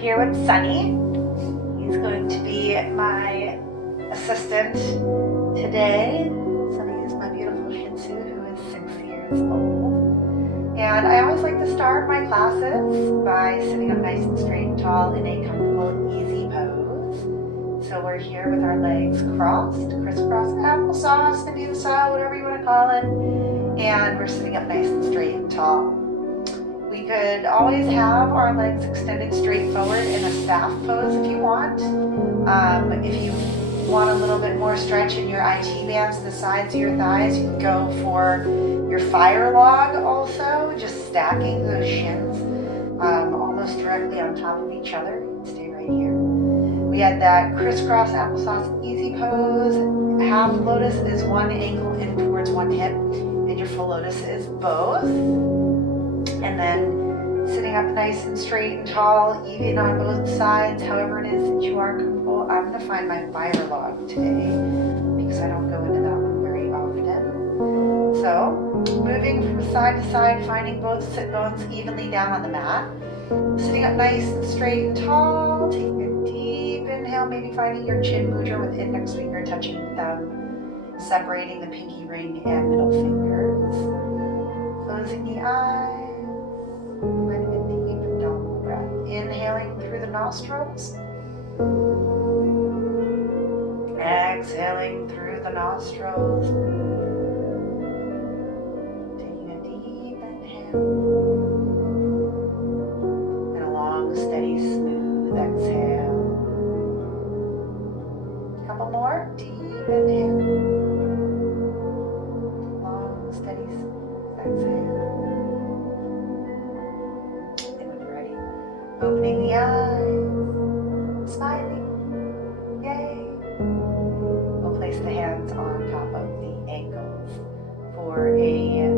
here with Sunny. He's going to be my assistant today. Sunny is my beautiful Shih Tzu who is 6 years old. And I always like to start my classes by sitting up nice and straight and tall in a comfortable, easy pose. So we're here with our legs crossed, crisscross applesauce, Indian style, whatever you want to call it. And we're sitting up nice and straight and tall. We could always have our legs extended straight forward in a staff pose if you want. If you want a little bit more stretch in your IT bands to the sides of your thighs, you can go for your fire log also, just stacking those shins almost directly on top of each other. You can stay right here. We had that crisscross applesauce easy pose. Half lotus is one ankle in towards one hip, and your full lotus is both. And then sitting up nice and straight and tall, even on both sides, however it is that you are comfortable. I'm going to find my fire log today because I don't go into that one very often. So, moving from side to side, finding both sit bones evenly down on the mat. Sitting up nice and straight and tall, taking a deep inhale, maybe finding your chin mudra with index finger touching the thumb, separating the pinky ring and middle fingers. Closing the eyes. Finding a deep abdominal breath. Inhaling through the nostrils. Exhaling through the nostrils. Taking a deep inhale. And a long, steady, smooth exhale. A couple more. Deep inhale. Long, steady, smooth exhale. Opening the eyes, smiling, yay. We'll place the hands on top of the ankles for a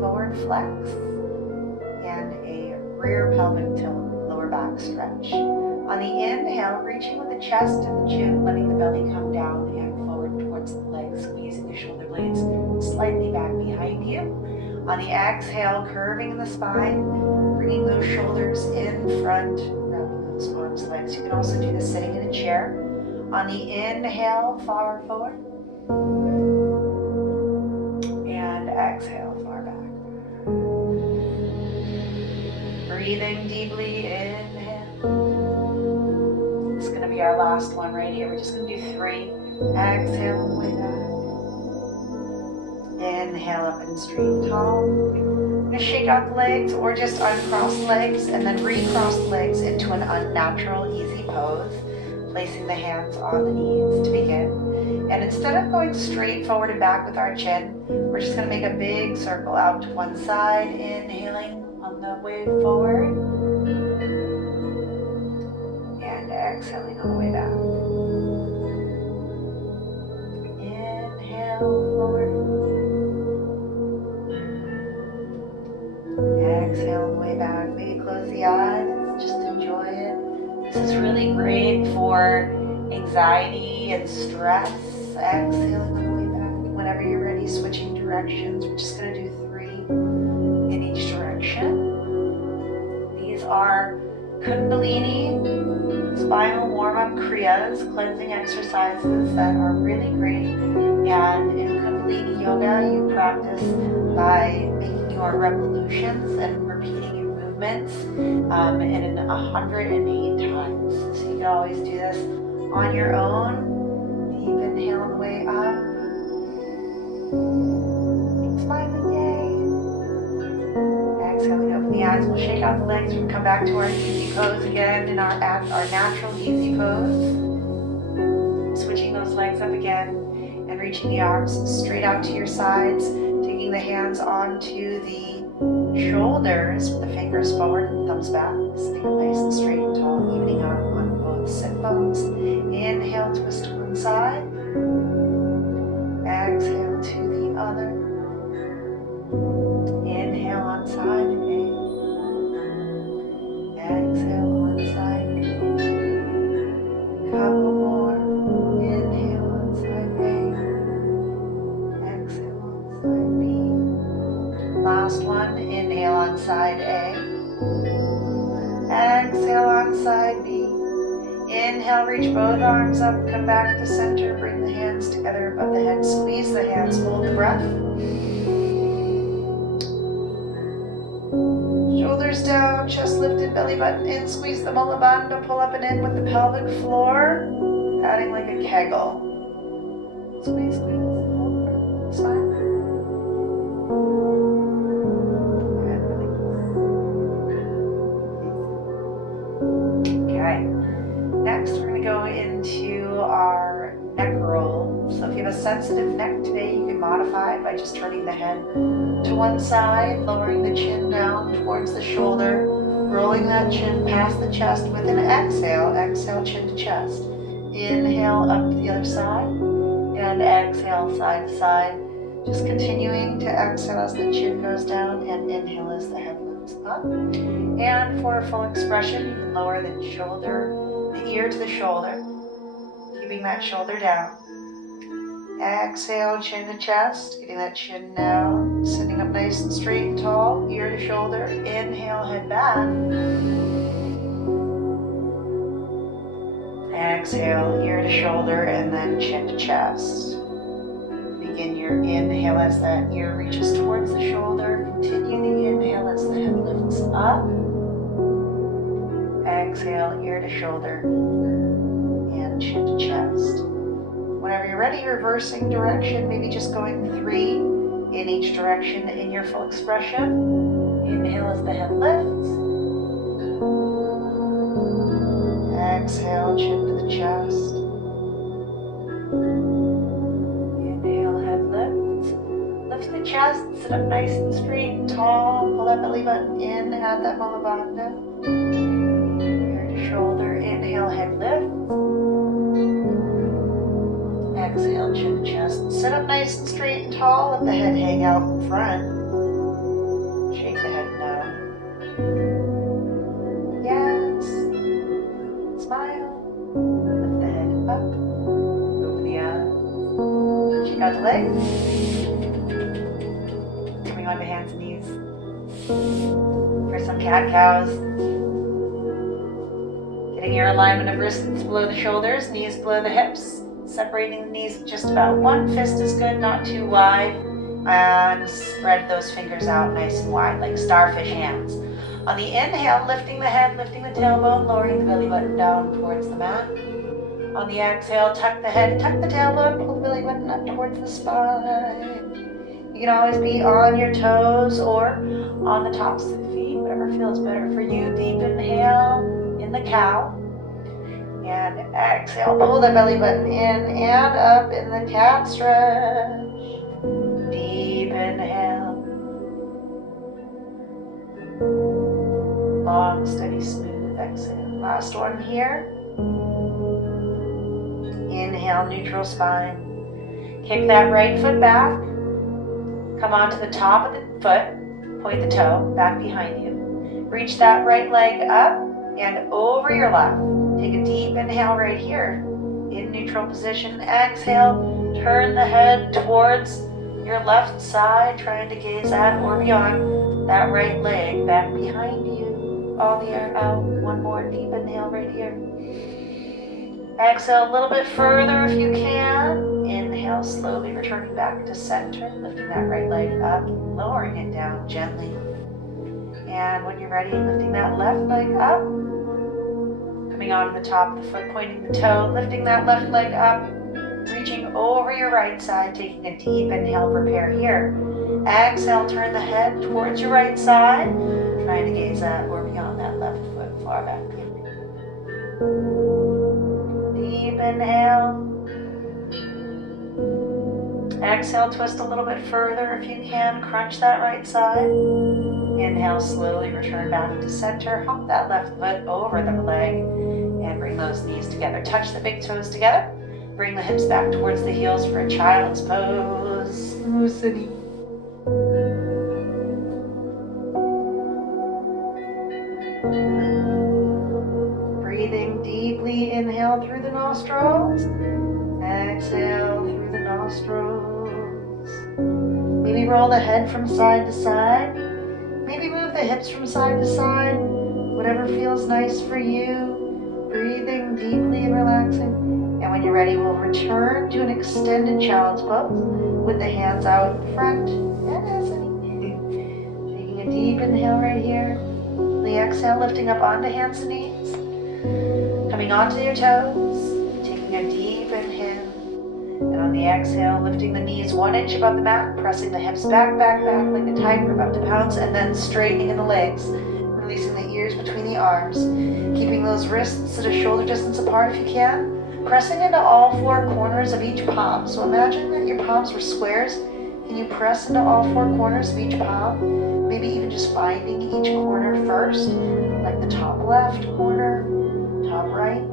forward flex and a rear pelvic tilt, lower back stretch. On the inhale, reaching with the chest and the chin, letting the belly come down and forward towards the legs, squeezing the shoulder blades slightly back behind you. On the exhale, curving the spine, bringing those shoulders in front, wrapping those arms, legs. You can also do this sitting in a chair. On the inhale, far forward. And exhale, far back. Breathing deeply, inhale. This is going to be our last one right here. We're just going to do 3. Exhale, way back. Inhale up and straight and tall. I'm going to shake out the legs or just uncross legs and then recross the legs into an unnatural easy pose, placing the hands on the knees to begin. And instead of going straight forward and back with our chin, we're just going to make a big circle out to one side, inhaling on the way forward and exhaling on the way back. Inhale forward. Exhale on the way back. Maybe close the eyes. Just enjoy it. This is really great for anxiety and stress. Exhaling on the way back. Whenever you're ready, switching directions. We're just going to do 3 in each direction. These are Kundalini spinal warm-up kriyas, cleansing exercises that are really great. And in Kundalini yoga, you practice by making your revolutions and repeating your movements in 108 times. So you can always do this on your own. Deep inhale on the way up. Smiling, yay. Exhaling, open the eyes. We'll shake out the legs. We'll come back to our easy pose again in our natural easy pose. Switching those legs up again and reaching the arms straight out to your sides. Taking the hands onto the shoulders with the fingers forward and thumbs back. Sitting up nice and straight and tall, evening out on both sit bones. Inhale, twist to one side. Exhale to the other. Inhale on side A. Exhale on side B. Couple more. Inhale on side A. Exhale on side B. Last one, inhale on side A. Exhale on side Inhale, reach both arms up, come back to center, bring the hands together above the head, squeeze the hands, hold the breath. Shoulders down, chest lifted, belly button in, squeeze the Mula Bandha, pull up and in with the pelvic floor, adding like a kegel. Squeeze, squeeze, hold the breath, smile. And release. Okay, next we're going to go into our neck roll. So if you have a sensitive neck today, you can modify it by just turning the head to one side, lowering the chin down towards the shoulder, rolling that chin past the chest with an exhale. Exhale, chin to chest. Inhale up to the other side, and exhale side to side. Just continuing to exhale as the chin goes down, and inhale as the head lifts up. And for a full expression, you can lower the ear to the shoulder, keeping that shoulder down. Exhale, chin to chest, getting that chin down, sitting up nice and straight and tall, ear to shoulder. Inhale, head back. Exhale, ear to shoulder, and then chin to chest. Begin your inhale as that ear reaches towards the shoulder. Continue the inhale as the head lifts up. Exhale, ear to shoulder, and chin to chest. Whenever you're ready, reversing direction, maybe just going 3 in each direction in your full expression. Inhale as the head lifts. Exhale, chin to the chest. Inhale, head lifts. Lift the chest, sit up nice and straight and tall. Pull that belly button in, add that Mula Bandha. Ear to shoulder, inhale, head lifts. Exhale, chin to chest. Sit up nice and straight and tall. Let the head hang out in front. Shake the head no. Yes. Smile. Lift the head up. Open the eyes. Check out the legs. Coming onto hands and knees. For some cat-cows. Getting your alignment of wrists below the shoulders, knees below the hips. Separating the knees just about 1 fist is good, not too wide. And spread those fingers out nice and wide like starfish hands. On the inhale, lifting the head, lifting the tailbone, lowering the belly button down towards the mat. On the exhale, tuck the head, tuck the tailbone, pull the belly button up towards the spine. You can always be on your toes or on the tops of the feet, whatever feels better for you. Deep inhale in the cow. And exhale, pull the belly button in and up in the cat stretch. Deep inhale. Long, steady, smooth exhale. Last one here. Inhale, neutral spine. Kick that right foot back. Come onto the top of the foot. Point the toe back behind you. Reach that right leg up and over your left. Take a deep inhale right here. In neutral position, exhale. Turn the head towards your left side, trying to gaze at or beyond that right leg back behind you. All the air out. One more deep inhale right here. Exhale a little bit further if you can. Inhale, slowly returning back to center, lifting that right leg up, lowering it down gently. And when you're ready, lifting that left leg up. Coming onto the top of the foot, pointing the toe, lifting that left leg up, reaching over your right side, taking a deep inhale, prepare here. Exhale, turn the head towards your right side, trying to gaze at or beyond that left foot, far back. Deep inhale. Exhale, twist a little bit further if you can, crunch that right side. Inhale, slowly return back to center, hop that left foot over the leg, and bring those knees together. Touch the big toes together. Bring the hips back towards the heels for a child's pose. Musini. Breathing deeply, inhale through the nostrils. Exhale through the nostrils. Maybe roll the head from side to side. Maybe move the hips from side to side. Whatever feels nice for you. Breathing deeply deeply relaxing. And when you're ready, we'll return to an extended child's pose with the hands out in front. Taking a deep inhale right here. The exhale, lifting up onto hands and knees. Coming onto your toes. Taking a deep inhale. And on the exhale, lifting the knees 1 inch above the mat, pressing the hips back, back, back like a tiger about to pounce, and then straightening in the legs, releasing the ears between the arms, keeping those wrists at a shoulder distance apart if you can, pressing into all 4 corners of each palm. So imagine that your palms were squares. Can you press into all 4 corners of each palm? Maybe even just finding each corner first, like the top left corner, top right,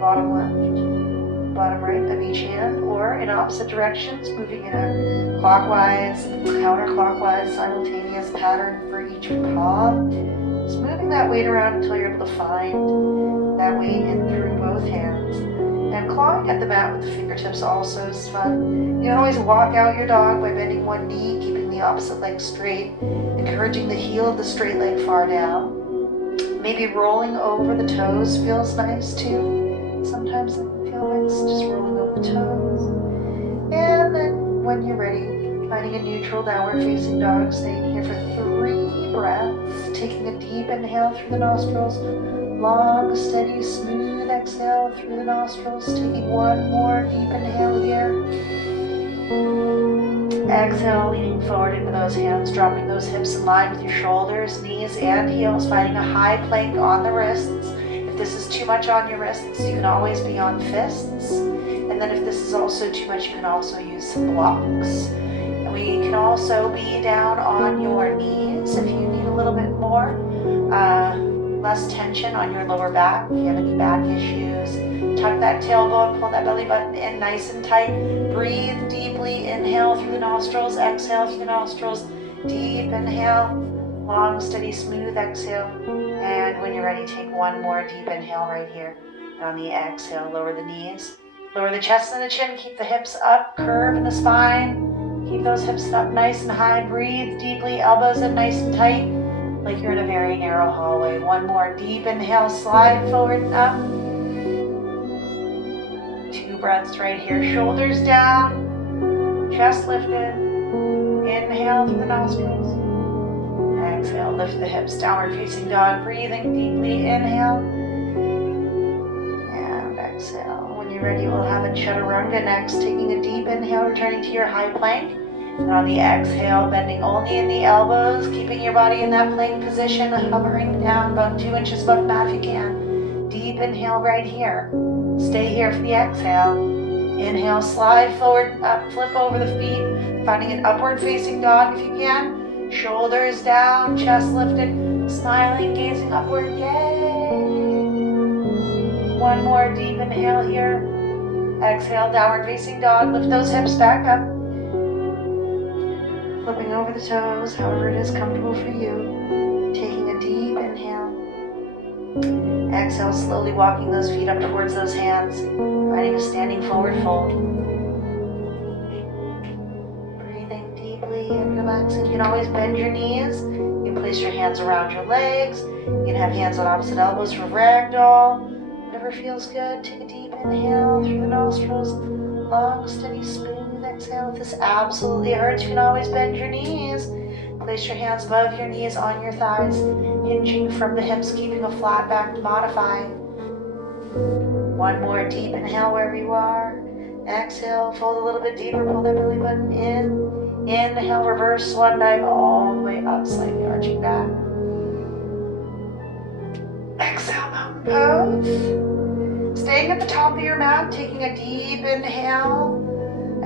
bottom left, bottom right of each hand, or in opposite directions, moving in a clockwise, counterclockwise, simultaneous pattern for each palm. Just moving that weight around until you're able to find that weight in through both hands. And clawing at the mat with the fingertips also is fun. You can always walk out your dog by bending one knee, keeping the opposite leg straight, encouraging the heel of the straight leg far down. Maybe rolling over the toes feels nice too. Sometimes it can feel nice just rolling over the toes. And then when you're ready, finding a neutral downward facing dog, staying here for 3 breaths, taking a deep inhale through the nostrils, long, steady, smooth exhale through the nostrils, taking 1 more deep inhale here. Exhale, leaning forward into those hands, dropping those hips in line with your shoulders, knees, and heels, finding a high plank on the wrists. If this is too much on your wrists, you can always be on fists. And then if this is also too much, you can also use some blocks. And we can also be down on your knees if you need a little bit more. Less tension on your lower back. If you have any back issues, tuck that tailbone, pull that belly button in nice and tight. Breathe deeply. Inhale through the nostrils, exhale through the nostrils. Deep inhale, long, steady, smooth exhale. And when you're ready, take 1 more deep inhale right here. And on the exhale, lower the knees, lower the chest and the chin. Keep the hips up, curve in the spine. Keep those hips up nice and high. Breathe deeply, elbows in nice and tight, like you're in a very narrow hallway. 1 more deep inhale, slide forward and up. 2 breaths right here, shoulders down, chest lifted. Inhale through the nostrils. Exhale, lift the hips, downward facing dog, breathing deeply. Inhale and exhale. When you're ready, we'll have a chaturanga next, taking a deep inhale, returning to your high plank. And on the exhale, bending only in the elbows, keeping your body in that plank position, hovering down about 2 inches above the mat if you can. Deep inhale right here. Stay here for the exhale. Inhale, slide forward, up, flip over the feet, finding an upward facing dog if you can. Shoulders down, chest lifted, smiling, gazing upward. Yay! 1 more deep inhale here. Exhale, downward facing dog. Lift those hips back up. Flipping over the toes, however it is comfortable for you. Taking a deep inhale. Exhale, slowly walking those feet up towards those hands. Finding a standing forward fold. Breathing deeply and relaxing. You can always bend your knees. You can place your hands around your legs. You can have hands on opposite elbows for ragdoll. Whatever feels good. Take a deep inhale through the nostrils. Long, steady, smooth exhale. If this absolutely hurts, you can always bend your knees. Place your hands above your knees on your thighs, hinging from the hips, keeping a flat back to modify. 1 more deep inhale wherever you are. Exhale, fold a little bit deeper, pull that belly button in. Inhale, reverse swan dive all the way up, slightly arching back. Exhale, mountain pose. Staying at the top of your mat, taking a deep inhale.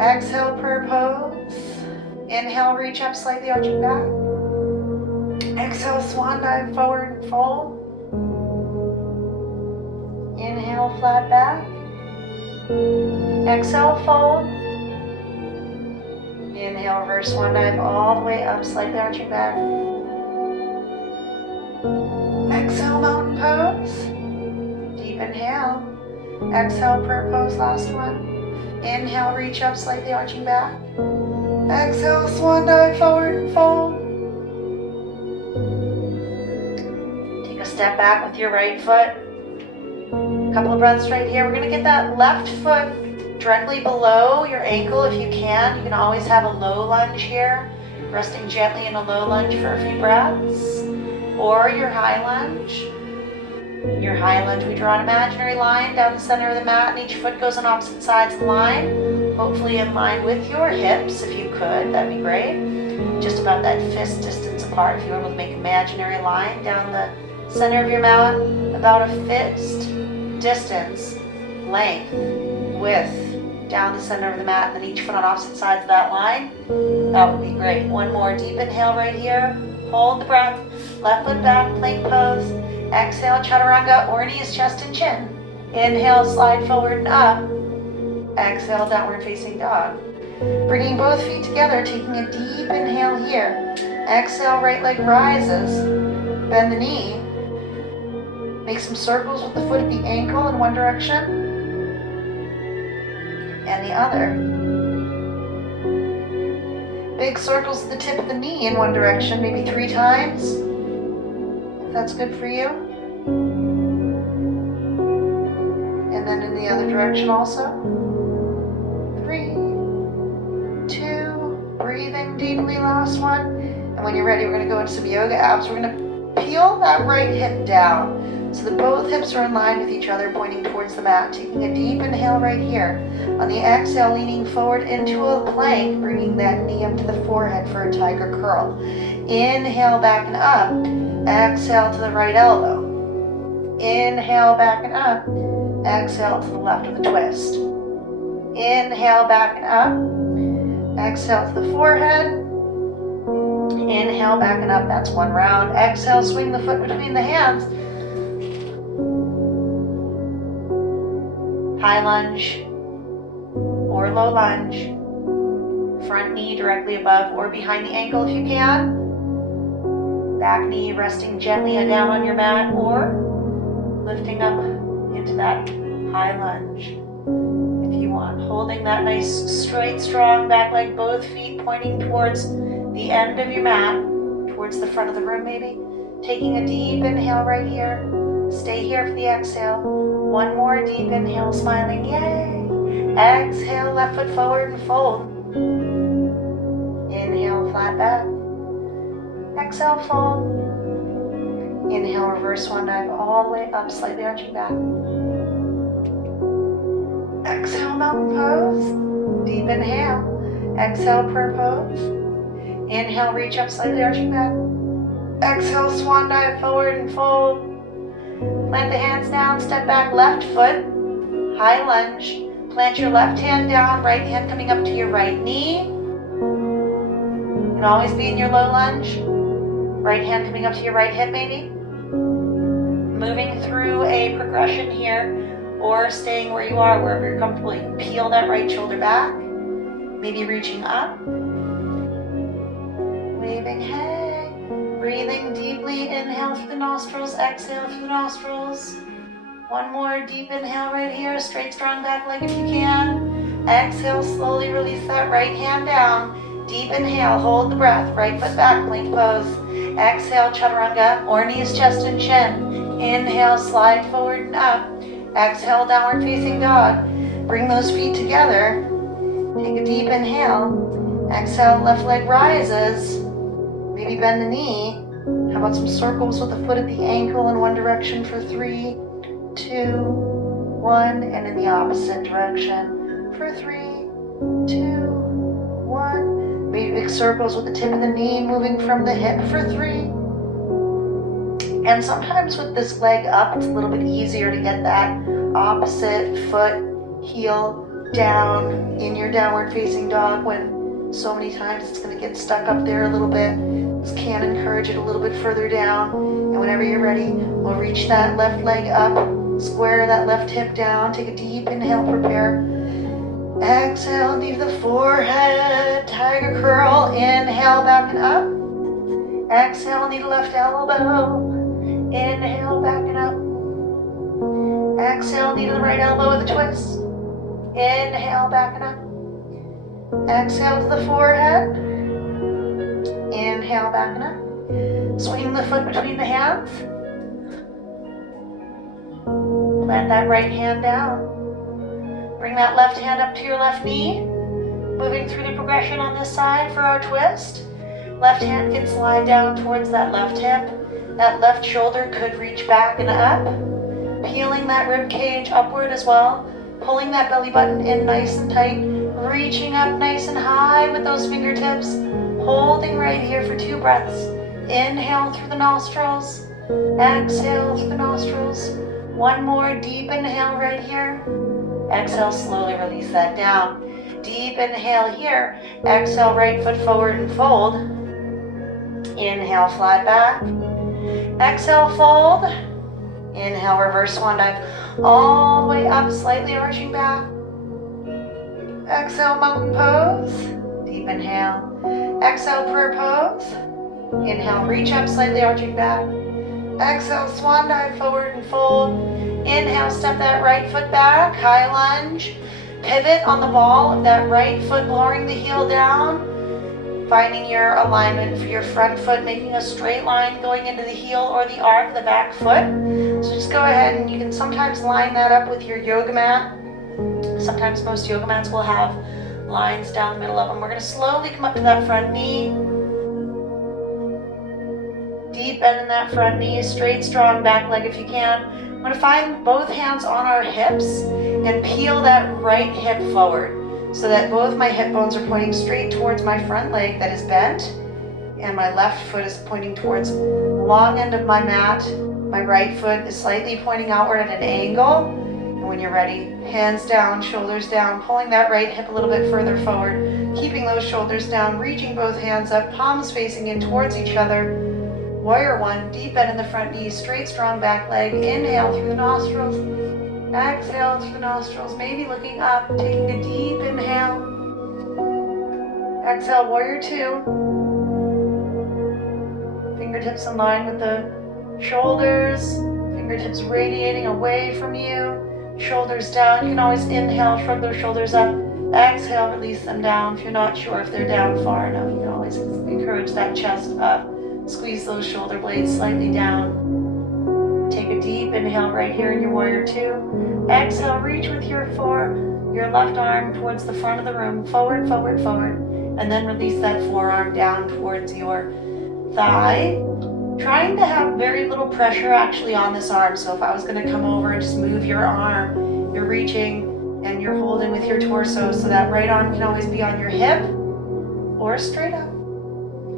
Exhale, prayer pose. Inhale, reach up, slightly arching back. Exhale, swan dive forward and fold. Inhale, flat back. Exhale, fold. Inhale, reverse swan dive all the way up, slightly arching back. Exhale, mountain pose. Deep inhale. Exhale, prayer pose, last one. Inhale, reach up, slightly arching back. Exhale, swan dive forward and fold. Take a step back with your right foot. Couple of breaths right here. We're going to get that left foot directly below your ankle if you can. You can always have a low lunge here, resting gently in a low lunge for a few breaths, or your high lunge. In your high lunge, we draw an imaginary line down the center of the mat, and each foot goes on opposite sides of the line, hopefully in line with your hips. If you could, that'd be great. Just about that fist distance apart. If you're able to make an imaginary line down the center of your mat, about a fist distance, length, width, down the center of the mat, and then each foot on opposite sides of that line. That would be great. One more deep inhale right here. Hold the breath. Left foot back, plank pose. Exhale, chaturanga, or knees, chest, and chin. Inhale, slide forward and up. Exhale, downward facing dog. Bringing both feet together, taking a deep inhale here. Exhale, right leg rises. Bend the knee. Make some circles with the foot at the ankle in one direction and the other. Big circles at the tip of the knee in one direction, maybe 3 times, if that's good for you. And then in the other direction also. 3, 2, breathing deeply, last one. And when you're ready, we're going to go into some yoga abs. We're going to peel that right hip down so that both hips are in line with each other, pointing towards the mat. Taking a deep inhale right here. On the exhale, leaning forward into a plank, bringing that knee up to the forehead for a tiger curl. Inhale, back and up. Exhale to the right elbow. Inhale, back and up. Exhale to the left with a twist. Inhale, back and up. Exhale to the forehead. Inhale, back and up. That's one round. Exhale, swing the foot between the hands. High lunge or low lunge. Front knee directly above or behind the ankle if you can. Back knee resting gently down on your mat or lifting up into that high lunge if you want. Holding that nice straight strong back leg, both feet pointing towards the end of your mat, towards the front of the room maybe. Taking a deep inhale right here. Stay here for the exhale. One more deep inhale, smiling, yay. Exhale, left foot forward and fold. Inhale, flat back. Exhale, fold. Inhale, reverse one dive all the way up, slightly arching back. Exhale, mountain pose. Deep inhale. Exhale, prayer pose. Inhale, reach up, slightly arching back. Exhale, swan dive forward and fold. Plant the hands down, step back, left foot, high lunge. Plant your left hand down, right hand coming up to your right knee. You can always be in your low lunge. Right hand coming up to your right hip maybe. Moving through a progression here, or staying where you are, wherever you're comfortable. You can peel that right shoulder back, maybe reaching up. Waving, hey. Breathing deeply, inhale through the nostrils, exhale through the nostrils. One more deep inhale right here, straight strong back leg if you can. Exhale, slowly release that right hand down. Deep inhale, hold the breath, right foot back, plank pose. Exhale, chaturanga, or knees, chest, and chin. Inhale, slide forward and up. Exhale, downward facing dog. Bring those feet together. Take a deep inhale. Exhale, left leg rises. Maybe bend the knee. How about some circles with the foot at the ankle in one direction for 3, 2, 1, and in the opposite direction for 3, 2, 1. Maybe big circles with the tip of the knee moving from the hip for 3. And sometimes with this leg up, it's a little bit easier to get that opposite foot, heel down in your downward facing dog when so many times it's going to get stuck up there a little bit. This can encourage it a little bit further down. And whenever you're ready, we'll reach that left leg up, square that left hip down, take a deep inhale, prepare. Exhale, knee to the forehead, tiger curl, inhale, back and up. Exhale, knee to left elbow, inhale, back and up. Exhale, knee to the right elbow with a twist. Inhale, back and up. Exhale to the forehead. Inhale, back and up. Swing the foot between the hands. Plant that right hand down. Bring that left hand up to your left knee. Moving through the progression on this side for our twist. Left hand can slide down towards that left hip. That left shoulder could reach back and up. Peeling that rib cage upward as well. Pulling that belly button in nice and tight. Reaching up nice and high with those fingertips. Holding right here for 2 breaths. Inhale through the nostrils. Exhale through the nostrils. 1 more deep inhale right here. Exhale, slowly release that down. Deep inhale here. Exhale, right foot forward and fold. Inhale, flat back. Exhale, fold. Inhale, reverse swan dive. All the way up, slightly arching back. Exhale, mountain pose. Deep inhale. Exhale, prayer pose. Inhale, reach up, slightly arching back. Exhale, swan dive forward and fold. Inhale, step that right foot back, high lunge. Pivot on the ball of that right foot, lowering the heel down. Finding your alignment for your front foot, making a straight line going into the heel or the arc of the back foot. So just go ahead and you can sometimes line that up with your yoga mat. Sometimes most yoga mats will have lines down the middle of them. We're going to slowly come up to that front knee. Deep bend in that front knee, straight, strong back leg if you can. I'm going to find both hands on our hips and peel that right hip forward so that both my hip bones are pointing straight towards my front leg that is bent, and my left foot is pointing towards the long end of my mat. My right foot is slightly pointing outward at an angle. And when you're ready, hands down, shoulders down, pulling that right hip a little bit further forward, keeping those shoulders down, reaching both hands up, palms facing in towards each other. Warrior 1, deep bend in the front knee, straight, strong back leg. Inhale through the nostrils. Exhale through the nostrils, maybe looking up, taking a deep inhale. Exhale, Warrior 2. Fingertips in line with the shoulders. Fingertips radiating away from you. Shoulders down. You can always inhale, shrug those shoulders up. Exhale, release them down. If you're not sure if they're down far enough, you can always encourage that chest up. Squeeze those shoulder blades slightly down. Take a deep inhale right here in your Warrior 2. Exhale, reach with your left arm towards the front of the room. Forward, forward, forward. And then release that forearm down towards your thigh. Trying to have very little pressure actually on this arm. So if I was going to come over and just move your arm, you're reaching and you're holding with your torso. So that right arm can always be on your hip or straight up.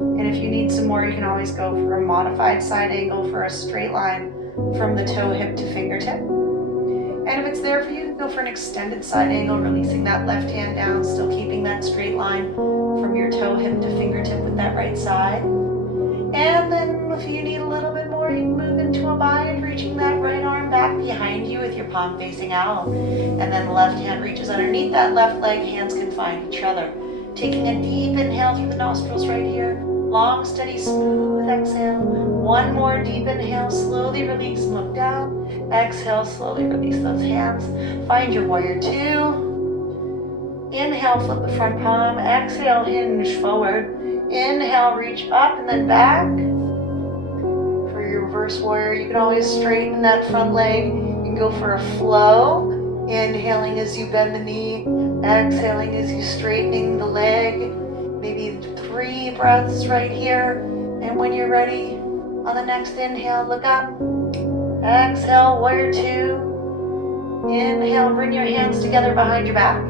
And if you need some more, you can always go for a modified side angle for a straight line from the toe hip to fingertip. And if it's there for you, go for an extended side angle, releasing that left hand down, still keeping that straight line from your toe hip to fingertip with that right side. And then if you need a little bit more, you can move into a bind, reaching that right arm back behind you with your palm facing out. And then the left hand reaches underneath that left leg, hands can find each other. Taking a deep inhale through the nostrils right here. Long, steady, smooth exhale. 1 more deep inhale, slowly release, look down. Exhale, slowly release those hands. Find your Warrior 2. Inhale, flip the front palm. Exhale, hinge forward. Inhale, reach up and then back. For your reverse warrior, you can always straighten that front leg. You can go for a flow. Inhaling as you bend the knee. Exhaling as you straightening the leg. Maybe 3 breaths right here. And when you're ready, on the next inhale, look up. Exhale, Warrior 2. Inhale, bring your hands together behind your back.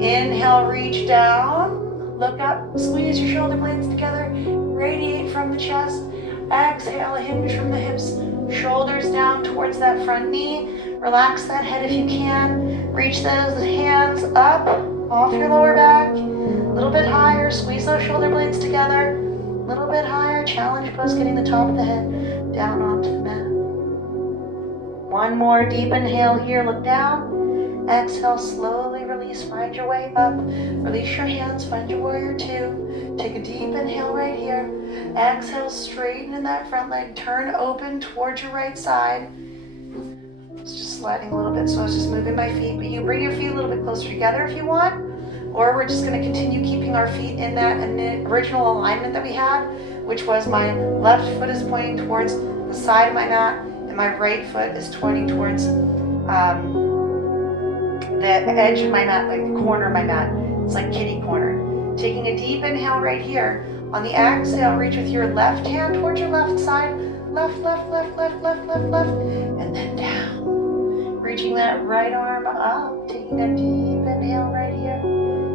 Inhale, reach down. Look up, squeeze your shoulder blades together. Radiate from the chest. Exhale, hinge from the hips. Shoulders down towards that front knee. Relax that head if you can. Reach those hands up off your lower back. A little bit higher, squeeze those shoulder blades together. A little bit higher, challenge pose, getting the top of the head down onto the mat. 1 more deep inhale here, look down. Exhale, slowly release, find your way up. Release your hands, find your Warrior 2. Take a deep inhale right here. Exhale, straighten in that front leg, turn open towards your right side. It's just sliding a little bit, so I was just moving my feet, but you bring your feet a little bit closer together if you want. Or we're just going to continue keeping our feet in that original alignment that we had, which was my left foot is pointing towards the side of my mat, and my right foot is pointing towards the edge of my mat, like the corner of my mat. It's like kitty corner. Taking a deep inhale right here. On the exhale, reach with your left hand towards your left side. Left, left, left, left, left, left, left. And then down. Reaching that right arm up. Taking a deep inhale right here.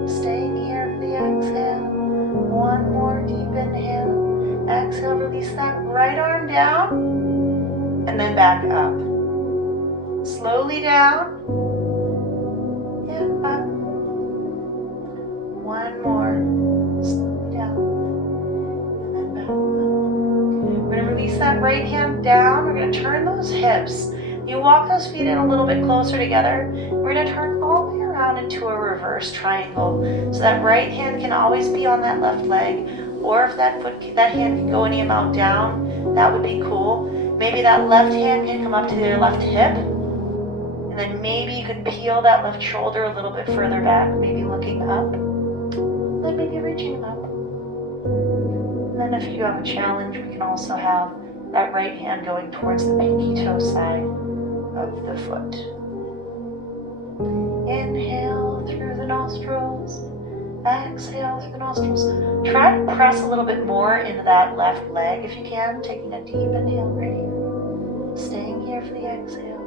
Staying here for the exhale. One more deep inhale. Exhale, release that right arm down. And then back up. Slowly down. And up. One more. Slowly down. And then back up. We're going to release that right hand down. We're going to turn those hips. You walk those feet in a little bit closer together. We're going to turn all the way around into a reverse triangle. So that right hand can always be on that left leg. Or if that hand can go any amount down, that would be cool. Maybe that left hand can come up to the left hip. And then maybe you could peel that left shoulder a little bit further back, maybe looking up. Then maybe reaching up. And then if you have a challenge, we can also have that right hand going towards the pinky toe side of the foot. Inhale through the nostrils. Exhale through the nostrils. Try to press a little bit more into that left leg if you can. Taking a deep inhale right here. Staying here for the exhale.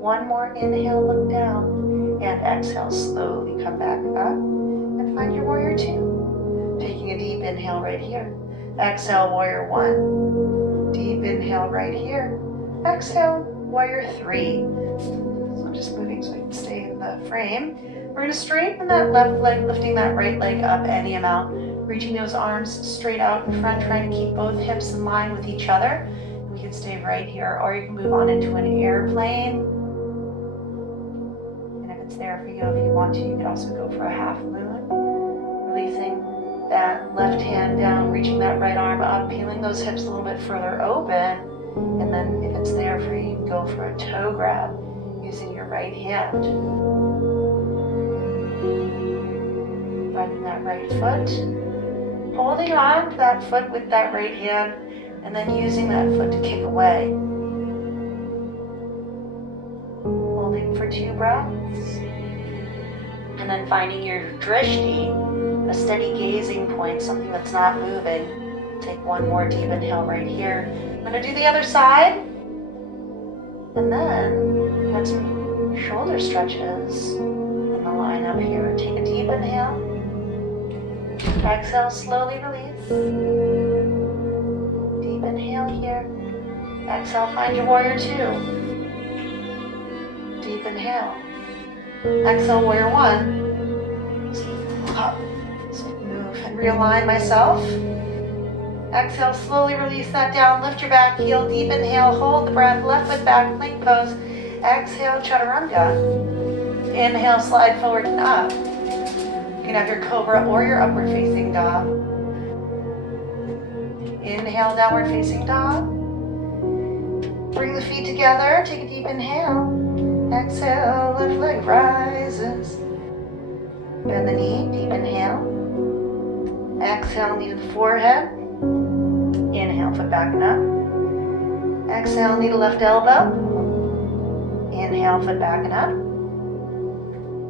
One more inhale, look down. And exhale, slowly come back up. And find your warrior two. Taking a deep inhale right here. Exhale, warrior one. Deep inhale right here. Exhale, warrior three. So I'm just moving so I can stay in the frame. We're going to straighten that left leg, lifting that right leg up any amount. Reaching those arms straight out in front, trying to keep both hips in line with each other. We can stay right here, or you can move on into an airplane. And if it's there for you, if you want to, you could also go for a half moon. Releasing that left hand down, reaching that right arm up, peeling those hips a little bit further open. And then if it's there for you, you can go for a toe grab using your right hand. Finding that right foot, holding on to that foot with that right hand, and then using that foot to kick away. Holding for 2 breaths, and then finding your drishti, a steady gazing point, something that's not moving. Take one more deep inhale right here. I'm going to do the other side, and then have some shoulder stretches. Line up here. Take a deep inhale. Exhale, slowly release. Deep inhale here. Exhale, find your warrior two. Deep inhale. Exhale, warrior one. Up. So move and realign myself. Exhale, slowly release that down. Lift your back heel. Deep inhale. Hold the breath. Left foot back. Plank pose. Exhale, chaturanga. Inhale, slide forward and up. You can have your cobra or your upward facing dog. Inhale, downward facing dog. Bring the feet together. Take a deep inhale. Exhale, left leg rises. Bend the knee, deep inhale. Exhale, knee to the forehead. Inhale, foot back and up. Exhale, knee to left elbow. Inhale, foot back and up.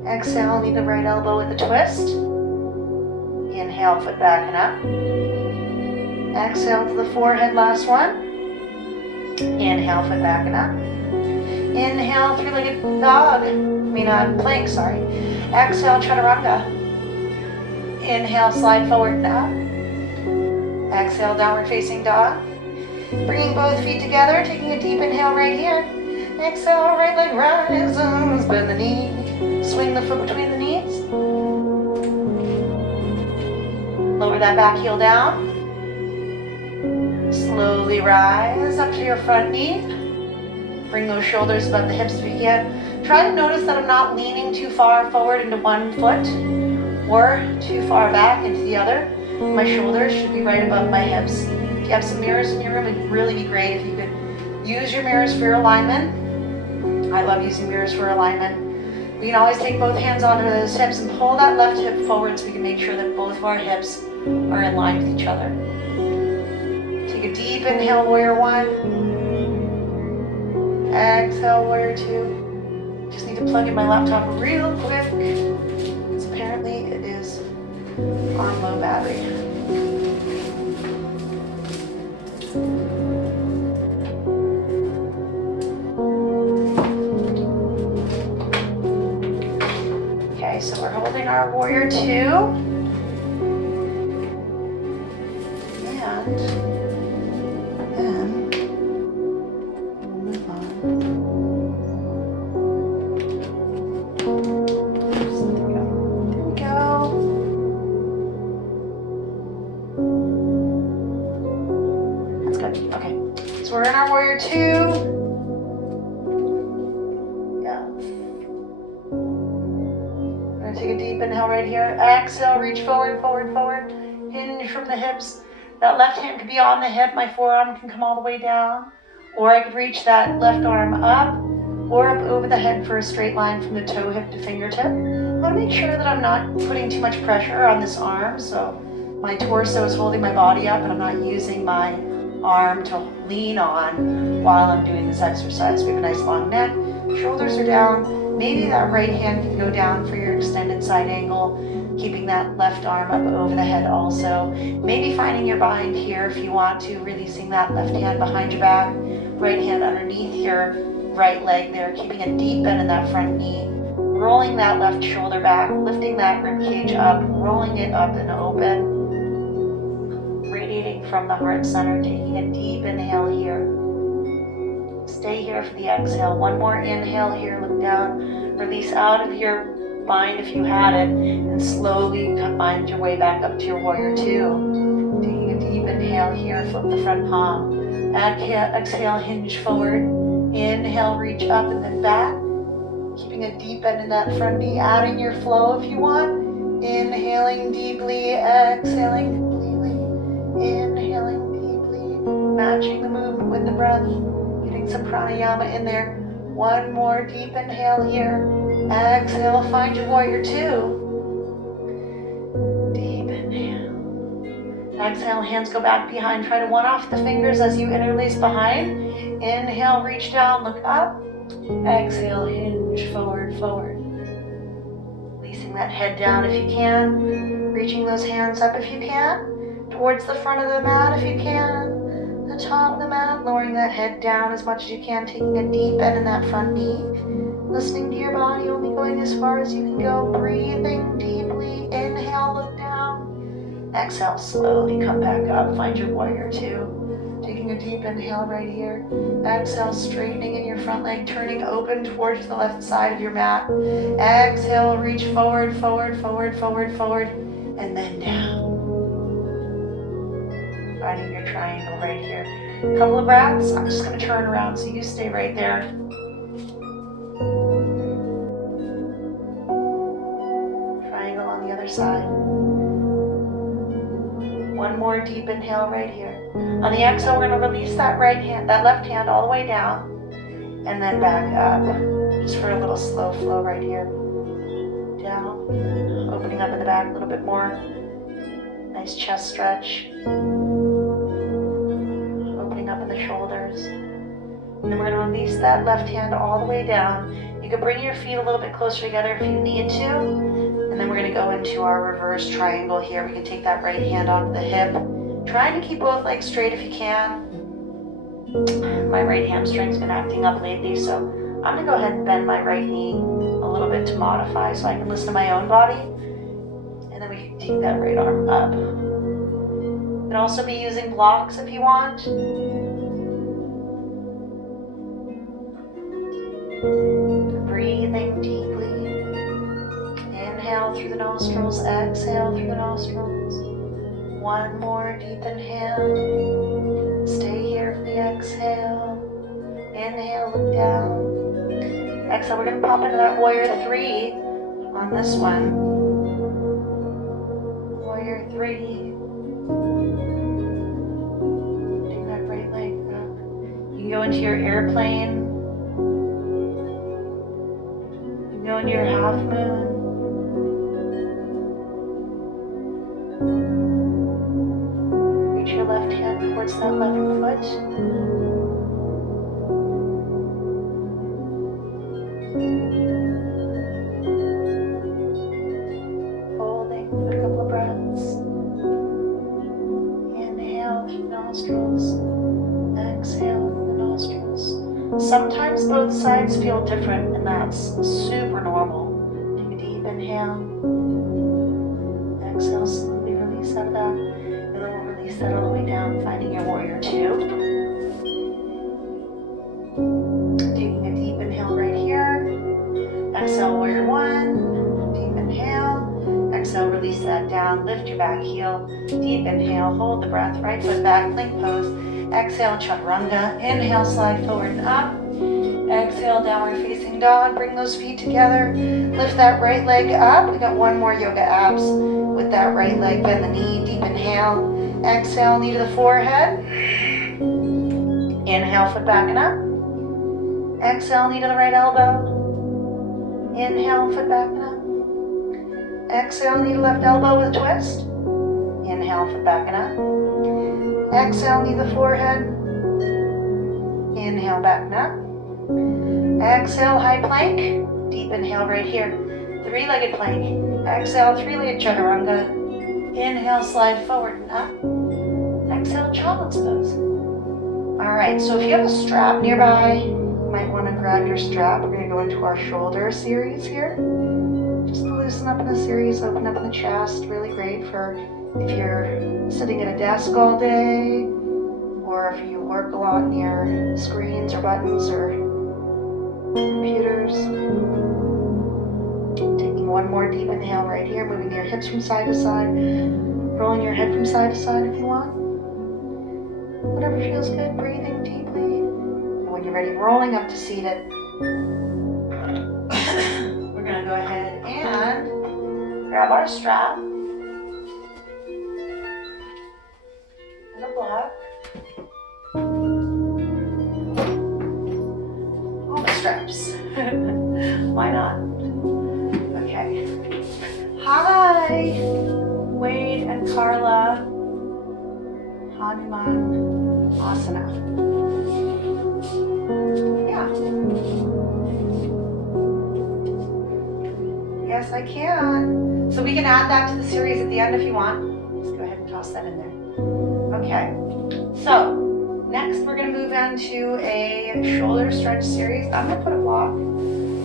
Exhale, knee to right elbow with a twist. Inhale, foot back and up. Exhale to the forehead, last one. Inhale, foot back and up. Inhale, three-legged dog. Plank, sorry. Exhale, chaturanga. Inhale, slide forward and up. Exhale, downward facing dog. Bringing both feet together, taking a deep inhale right here. Exhale, right leg rises, bend the knee. Swing the foot between the knees. Lower that back heel down. Slowly rise up to your front knee. Bring those shoulders above the hips if you can. Try to notice that I'm not leaning too far forward into one foot or too far back into the other. My shoulders should be right above my hips. If you have some mirrors in your room, it'd really be great if you could use your mirrors for your alignment. I love using mirrors for alignment. We can always take both hands onto those hips and pull that left hip forward so we can make sure that both of our hips are in line with each other. Take a deep inhale, warrior one. Exhale, warrior two. Just need to plug in my laptop real quick, because apparently it is on low battery. Okay, so we're holding our warrior 2. And then we'll move on. Oops, there we go. That's good. Okay. So we're in our warrior 2. Yeah. We're gonna take a deep inhale right here. Exhale, reach forward, forward, forward. Hinge from the hips. That left hand could be on the hip. My forearm can come all the way down. Or I could reach that left arm up or up over the head for a straight line from the toe hip to fingertip. I want to make sure that I'm not putting too much pressure on this arm, so my torso is holding my body up and I'm not using my arm to lean on while I'm doing this exercise. We have a nice long neck, shoulders are down. Maybe that right hand can go down for your extended side angle, keeping that left arm up over the head also. Maybe finding your bind here if you want to, releasing that left hand behind your back, right hand underneath your right leg there, keeping a deep bend in that front knee, rolling that left shoulder back, lifting that rib cage up, rolling it up and open, radiating from the heart center, taking a deep inhale here. Stay here for the exhale. One more inhale here, look down, release out of your bind if you had it, and slowly find your way back up to your warrior 2. Taking a deep inhale here, flip the front palm. Exhale, hinge forward. Inhale, reach up and then back. Keeping a deep bend in that front knee, adding your flow if you want. Inhaling deeply, exhaling completely. Inhaling deeply, matching the movement with the breath. Getting some pranayama in there. One more deep inhale here. Exhale, find your warrior 2. Deep inhale. Exhale, hands go back behind. Try to one off the fingers as you interlace behind. Inhale, reach down, look up. Exhale, hinge forward, forward. Releasing that head down if you can. Reaching those hands up if you can. Towards the front of the mat if you can. The top of the mat, lowering that head down as much as you can. Taking a deep bend in that front knee. Listening to your body, only going as far as you can go. Breathing deeply. Inhale, look down. Exhale, slowly come back up. Find your warrior 2. Taking a deep inhale right here. Exhale, straightening in your front leg, turning open towards the left side of your mat. Exhale, reach forward, forward, forward, forward, forward, and then down. Finding your triangle right here. A couple of breaths. I'm just going to turn around so you stay right there. Triangle on the other side. One more deep inhale right here. On the exhale, we're going to release that left hand all the way down and then back up. Just for a little slow flow right here. Down, opening up in the back a little bit more. Nice chest stretch. Opening up in the shoulders. And then we're going to release that left hand all the way down. You can bring your feet a little bit closer together if you need to. And then we're going to go into our reverse triangle here. We can take that right hand onto the hip. Trying to keep both legs straight if you can. My right hamstring's been acting up lately, so I'm going to go ahead and bend my right knee a little bit to modify so I can listen to my own body. And then we can take that right arm up. You can also be using blocks if you want. Breathing deeply. Inhale through the nostrils, exhale through the nostrils. One more deep inhale. Stay here for the exhale. Inhale, look down. Exhale, we're going to pop into that warrior 3 on this one. Warrior 3. Take that right leg up. You can go into your airplane. You can go into your half moon. Your left hand towards that left foot. Sometimes both sides feel different, and that's super normal. Take a deep inhale. Exhale, slowly release out of that. And then we'll release that all the way down, finding your warrior two. Taking a deep inhale right here. Exhale, warrior one. Deep inhale. Exhale, release that down. Lift your back heel. Deep inhale. Hold the breath. Right foot back. Plank pose. Exhale, chaturanga. Inhale, slide forward and up. Exhale, downward facing dog. Bring those feet together. Lift that right leg up. We got one more yoga abs with that right leg. Bend the knee. Deep inhale. Exhale, knee to the forehead. Inhale, foot back and up. Exhale, knee to the right elbow. Inhale, foot back and up. Exhale, knee to left elbow with a twist. Inhale, foot back and up. Exhale, knee to the forehead. Inhale, back and up. Exhale, high plank. Deep inhale right here. Three-legged plank. Exhale, three-legged chaturanga. Inhale, slide forward and up. Exhale, child's pose. All right, so if you have a strap nearby, you might want to grab your strap. We're going to go into our shoulder series here. Just loosen up in the series, open up in the chest. Really great for if you're sitting at a desk all day, or if you work a lot near screens or buttons or computers. Taking one more deep inhale right here, moving your hips from side to side, rolling your head from side to side if you want. Whatever feels good, breathing deeply. And when you're ready, rolling up to seated. We're going to go ahead and grab our strap and a block. All the straps. Why not? Okay. Hi, Wade and Carla. Hanuman Asana. Yeah. Yes, I can. So we can add that to the series at the end if you want. Just go ahead and toss that in there. Okay. So next we're going to move on to a shoulder stretch series. I'm going to put a block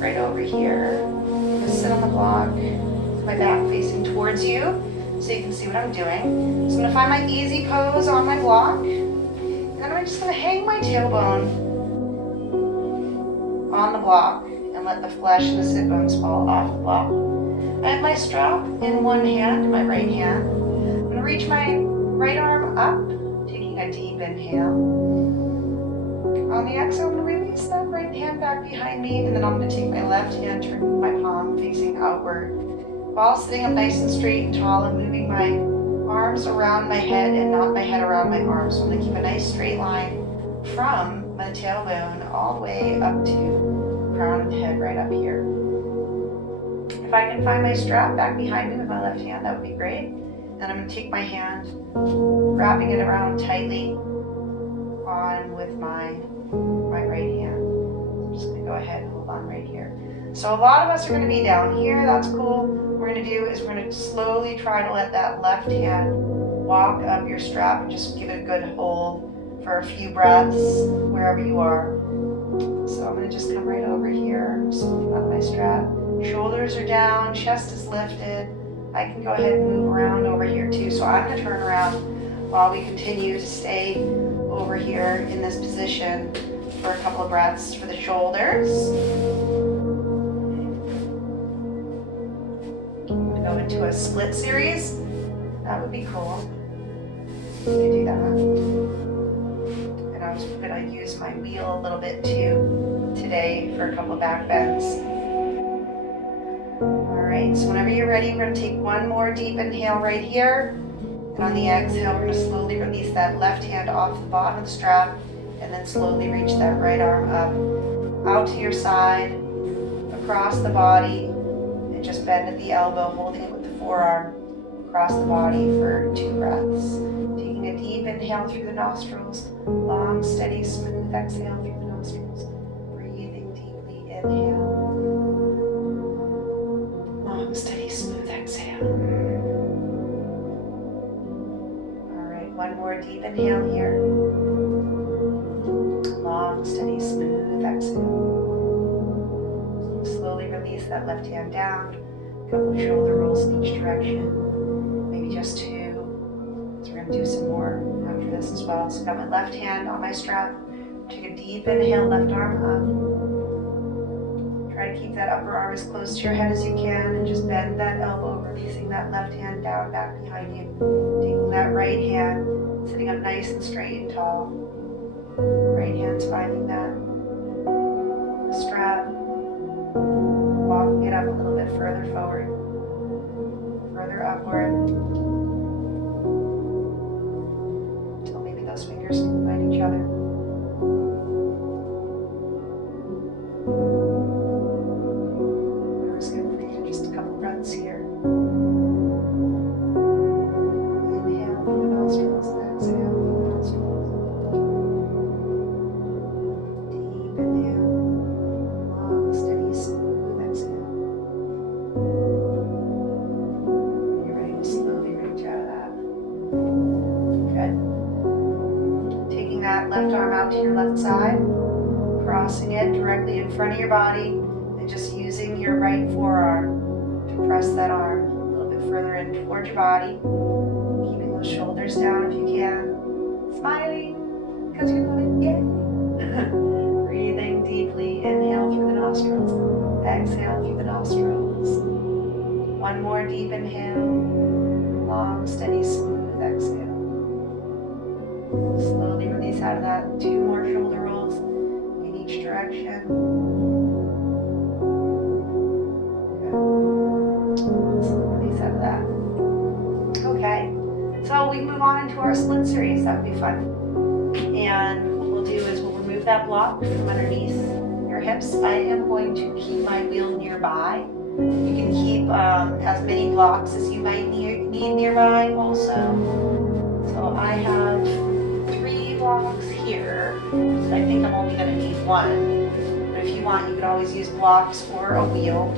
right over here. I'm going to sit on the block with my back facing towards you so you can see what I'm doing. So I'm going to find my easy pose on my block. And then I'm just going to hang my tailbone on the block and let the flesh and the sit bones fall off the block. I have my strap in one hand, my right hand. I'm going to reach my right arm up, taking a deep inhale. On the exhale, I'm going to release that right hand back behind me, and then I'm going to take my left hand, turn my palm facing outward, while sitting up nice and straight and tall and moving my arms around my head and not my head around my arms. So I'm going to keep a nice straight line from my tailbone all the way up to the crown of the head right up here. If I can find my strap back behind me with my left hand, that would be great. Then I'm going to take my hand, wrapping it around tightly on with my right hand. I'm just going to go ahead and hold on right here. So a lot of us are going to be down here. That's cool. What we're going to do is we're going to slowly try to let that left hand walk up your strap and just give it a good hold for a few breaths wherever you are. So I'm going to just come right over here, just on my strap. Shoulders are down, chest is lifted. I can go ahead and move around over here too. So I'm going to turn around while we continue to stay over here in this position for a couple of breaths for the shoulders. I'm going to go into a split series. That would be cool. We can do that. And I'm just going to use my wheel a little bit too today for a couple of back bends. Alright, so whenever you're ready, we're going to take one more deep inhale right here. And on the exhale, we're going to slowly release that left hand off the bottom of the strap and then slowly reach that right arm up, out to your side, across the body, and just bend at the elbow, holding it with the forearm across the body for 2 breaths. Taking a deep inhale through the nostrils, long, steady, smooth exhale through the nostrils. Breathing deeply, inhale. Long, steady, smooth exhale. All right, one more deep inhale here. Long, steady, smooth exhale. that left hand down. A couple of shoulder rolls in each direction, maybe just 2. So we're going to do some more after this as well. So I've got my left hand on my strap. Take a deep inhale, left arm up. Try to keep that upper arm as close to your head as you can, and just bend that elbow, releasing that left hand down back behind you. Taking that right hand, sitting up nice and straight and tall. Right hand's finding that strap, walking it up a little bit further forward, further upward, until maybe those fingers can find each other. Whatever's good for you, just a couple breaths here. Inhale through the nostrils and exhale through the nostrils. Deep inhale, long, steady, smooth exhale. And you're ready to slowly reach out of that. Good. Taking that left arm out to your left side, crossing it directly in front of your body, and just using your right forearm to press that arm a little bit further in towards your body, keeping those shoulders down if you can, smiling because you're doing it, yay! Breathing deeply, inhale through the nostrils, exhale through the nostrils. One more deep inhale, long, steady, smooth exhale. Slowly release out of that. 2 more shoulder rolls in each direction. Good. Slowly release out of that. Okay, so we move on into our split series. That would be fun. And what we'll do is we'll remove that block from underneath your hips. I am going to keep my wheel nearby. You can keep as many blocks as you might need nearby also. So I have 3 blocks here. So I think I'm only going to need 1. But if you want, you could always use blocks or a wheel.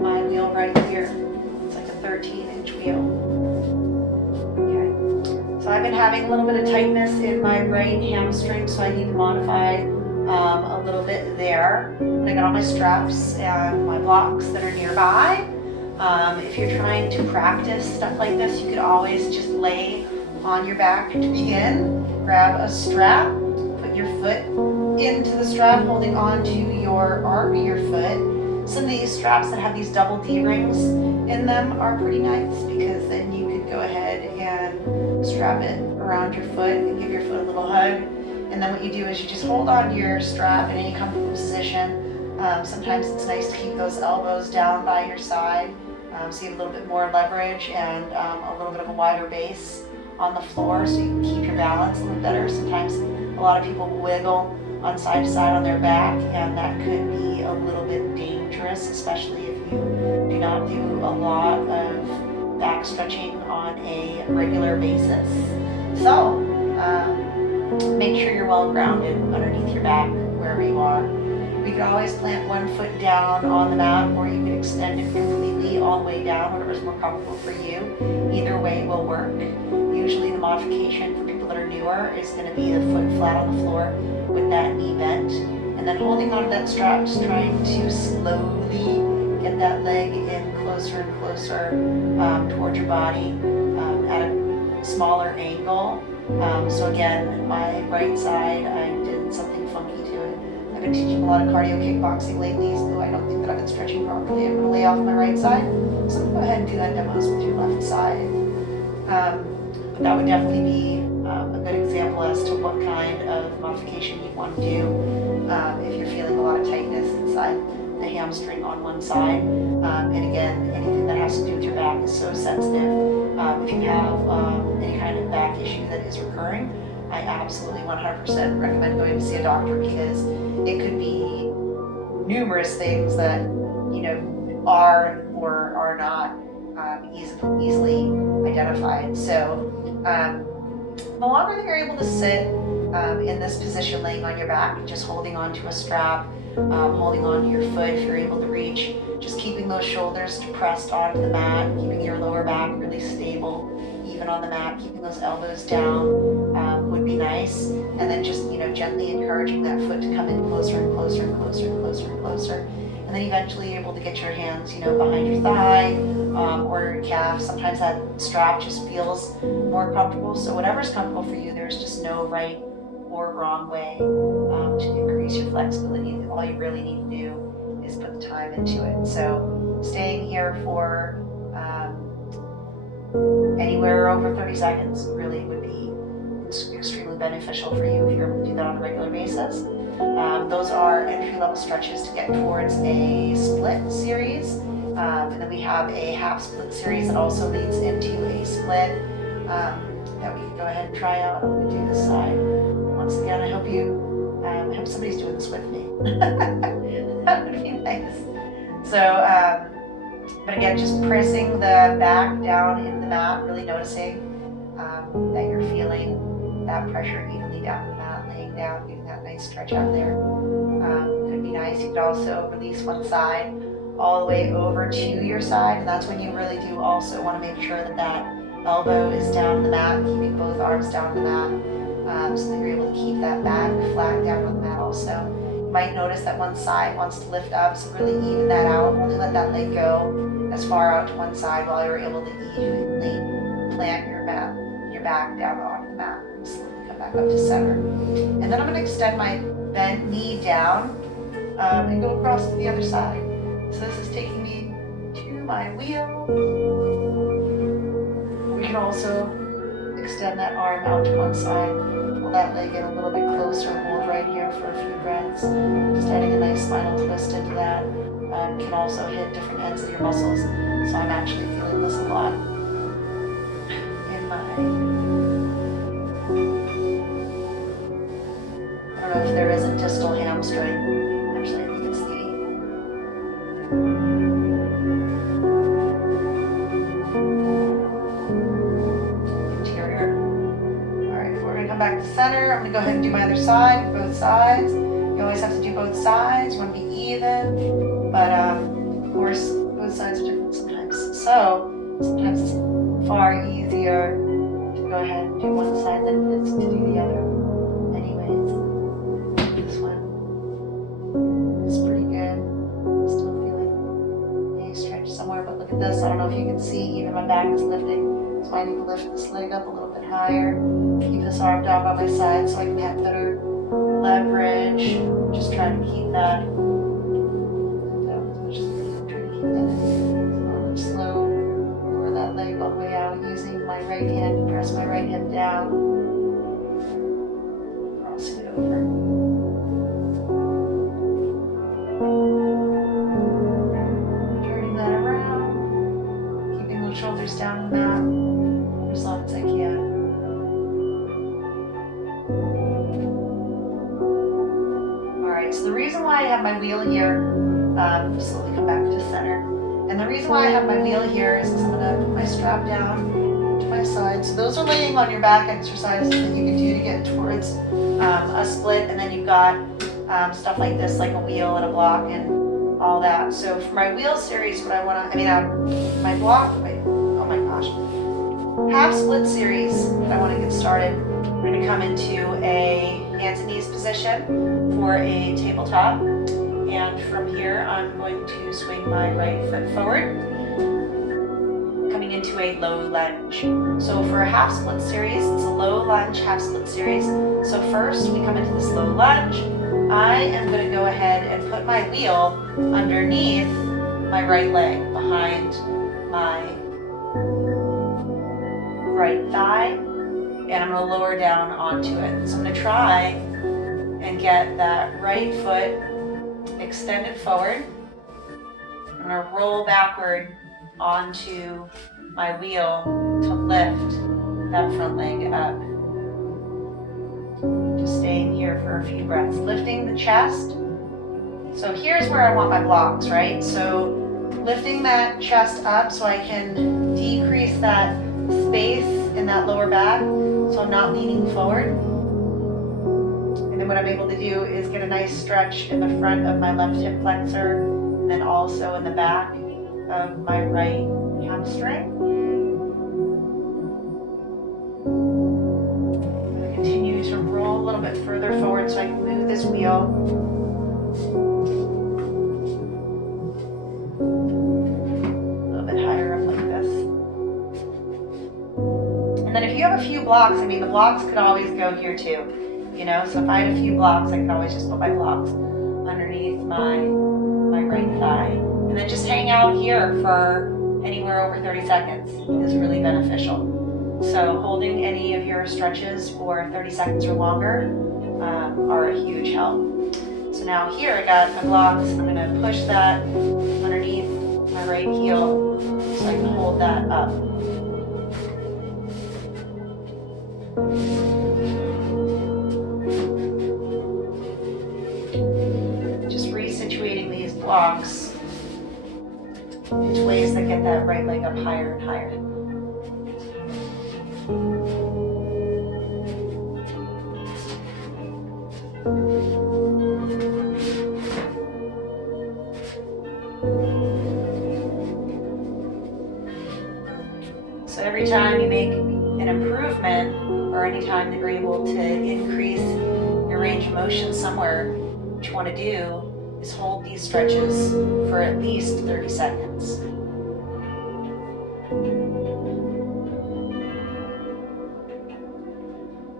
My wheel right here. It's like a 13-inch wheel. Okay. So I've been having a little bit of tightness in my right hamstring, so I need to modify a little bit there. I got all my straps and my blocks that are nearby. If you're trying to practice stuff like this, you could always just lay on your back to begin. Grab a strap, put your foot into the strap, holding on to your arm of your foot. Some of these straps that have these double D rings in them are pretty nice, because then you could go ahead and strap it around your foot and give your foot a little hug. And then what you do is you just hold on to your strap in any comfortable position. Sometimes it's nice to keep those elbows down by your side, so you have a little bit more leverage and a little bit of a wider base on the floor, so you can keep your balance a little better. Sometimes a lot of people wiggle on side to side on their back, and that could be a little bit dangerous, especially if you do not do a lot of back stretching on a regular basis. So make sure you're well grounded underneath your back, wherever you are. You could always plant one foot down on the mat, or you could extend it completely all the way down, whatever's more comfortable for you. Either way will work. Usually the modification for people that are newer is going to be the foot flat on the floor with that knee bent. And then holding onto that strap, just trying to slowly get that leg in closer and closer towards your body at a smaller angle. So again, my right side, I did something funky to it. I've been teaching a lot of cardio kickboxing lately, so I don't think that I've been stretching properly. I'm going to lay off my right side. So I'm going to go ahead and do that demos with your left side. But that would definitely be a good example as to what kind of modification you want to do if you're feeling a lot of tightness inside the hamstring on one side. And again, anything that has to do with your back is so sensitive. If you have any kind of back issue that is recurring, I absolutely 100% recommend going to see a doctor, because it could be numerous things that, you know, are or are not easily identified. So the longer that you're able to sit in this position, laying on your back, just holding onto a strap, holding onto your foot if you're able to reach, just keeping those shoulders pressed onto the mat, keeping your lower back really stable, even on the mat, keeping those elbows down would be nice. And then just, you know, gently encouraging that foot to come in closer and closer and closer and closer and closer. and then eventually you're able to get your hands, behind your thigh or your calf. Sometimes that strap just feels more comfortable. So whatever's comfortable for you, there's just no right or wrong way to increase your flexibility. All you really need to do is put the time into it. So staying here for anywhere over 30 seconds really would be extremely beneficial for you if you're able to do that on a regular basis. Those are entry-level stretches to get towards a split series. And then we have a half split series that also leads into a split that we can go ahead and try out. I'm going to do this side. Once again, I hope somebody's doing this with me. That would be nice. So, but again, just pressing the back down into the mat, really noticing that you're feeling that pressure evenly down the mat, laying down, getting that nice stretch out there. Could be nice. You could also release one side all the way over to your side, and that's when you really do also want to make sure that that elbow is down the mat, keeping both arms down the mat, so that you're able to keep that back flat down on the mat also. You might notice that one side wants to lift up, so really even that out. Only let that leg go as far out to one side while you're able to evenly plant your back down onto the mat. Slowly come back up to center. And then I'm going to extend my bent knee down and go across to the other side. So this is taking me to my wheel. We can also extend that arm out to one side, pull that leg in a little bit closer, hold right here for a few breaths. Just adding a nice spinal twist into that. Can also hit different ends of your muscles. So I'm actually feeling this a lot in my, I don't know if there is a distal hamstring. Actually, I think it's the interior. All right, we're going to come back to center. I'm going to go ahead and do my other side, both sides. You always have to do both sides. You want to be even, but of course, both sides are different sometimes. So sometimes it's far easier to go ahead and do one side than it is to do the other. Anyways, this one is pretty good. Still feeling a stretch somewhere, but look at this. I don't know if you can see, even my back is lifting. So I need to lift this leg up a little bit higher. Keep this arm down by my side so I can have better leverage. Just trying to keep that. Slow, lower that leg all the way out, using my right hand to press my right hip down, cross it over. Turning that around, keeping those shoulders down on the mat for as long as I can. Alright, so the reason why I have my wheel here, slowly come back to center. And the reason why I have my wheel here is because I'm going to put my strap down to my side. So those are laying on your back exercises that you can do to get towards a split. And then you've got stuff like this, like a wheel and a block and all that. So for my wheel series, what I want to, my block, oh my gosh, half split series that I want to get started. We're going to come into a hands and knees position for a tabletop. And from here, I'm going to swing my right foot forward, coming into a low lunge. So for a half split series, it's a low lunge, half split series. So first, we come into this low lunge. I am going to go ahead and put my wheel underneath my right leg, behind my right thigh, and I'm going to lower down onto it. So I'm going to try and get that right foot extended forward. I'm going to roll backward onto my wheel to lift that front leg up. Just staying here for a few breaths. Lifting the chest. So here's where I want my blocks, right? So lifting that chest up so I can decrease that space in that lower back so I'm not leaning forward. And then what I'm able to do is get a nice stretch in the front of my left hip flexor and then also in the back of my right hamstring. I'm going to continue to roll a little bit further forward so I can move this wheel. blocks, I mean, the blocks could always go here too, you know? So if I had a few blocks, I could always just put my blocks underneath my right thigh. And then just hang out here for anywhere over 30 seconds is really beneficial. So holding any of your stretches for 30 seconds or longer are a huge help. So now here I got my blocks. I'm going to push that underneath my right heel so I can hold that up. Just resituating these blocks into ways that get that right leg up higher and higher. So every time you make an improvement, or any time that you're able to increase your range of motion somewhere, what you want to do is hold these stretches for at least 30 seconds.